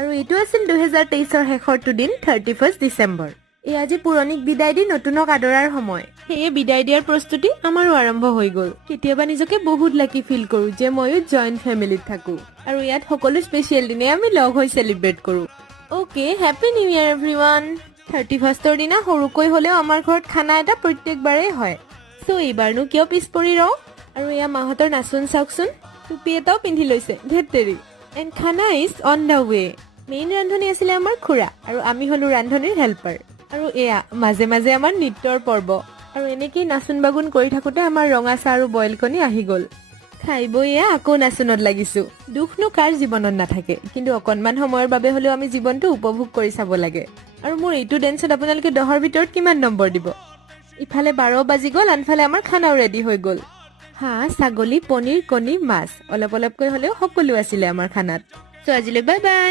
আৰু এইটো আছিল 2023ৰ শেষৰটো দিন 31 ডিচেম্বৰ। এই আজি পুৰণিক বিদায় দি নতুনক আদৰাৰ সময়। সেয়ে বিদায় দিয়াৰ প্ৰস্তুতি আমাৰো আৰম্ভ হৈ গ'ল। কেতিয়াবা নিজকে বহুত লাকি ফিল কৰো যে ময়ো জইণ্ট ফেমিলিত থাকো আৰু ইয়াত সকলো স্পেচিয়েল দিনে আমি লগ হৈ চেলিব্ৰেট কৰো। Okay, happy new year everyone. 31ৰ দিনা সৰুকৈ হ'লেও আমাৰ ঘৰত খানা এটা প্ৰত্যেকবাৰেই হয়। চ' এইবাৰনো কিয় পিছ পৰি ৰওঁ? আৰু এয়া মাহঁতৰ নাচোন চাওকচোন, টুপি এটাও পিন্ধি লৈছে, ধেৎতেৰি। And khana is on the way. Main ৰান্ধনি আছিলে আমাৰ খুৰা আৰু আমি হ'লো ৰান্ধনিৰ হেল্পাৰ। আৰু এয়া মাজে মাজে আমাৰ নৃত্যৰ পৰ্ব। আৰু এনেকেই নাচোন বাগুন কৰি থাকোতে আমাৰ ৰঙা চাহ আৰু বইল কণী আহি গ'ল। খাই বই এয়া আকৌ নাচোনত লাগিছো। দুখনো কাৰ জীৱনত নাথাকে, কিন্তু অকণমান সময়ৰ বাবে হ'লেও আমি জীৱনটো উপভোগ কৰি চাব লাগে। আৰু মোৰ এইটো ডেন্সত আপোনালোকে 10ৰ ভিতৰত কিমান নম্বৰ দিব? ইফালে 12 বাজি গ'ল, আনফালে আমাৰ খানাও ৰেডি হৈ গ'ল। হাঁহ, ছাগলী, পনীৰ, কণী, মাছ অলপ অলপকৈ হ'লেও সকলো আছিলে আমাৰ খানাত। চ' আজিলৈ বাই বাই।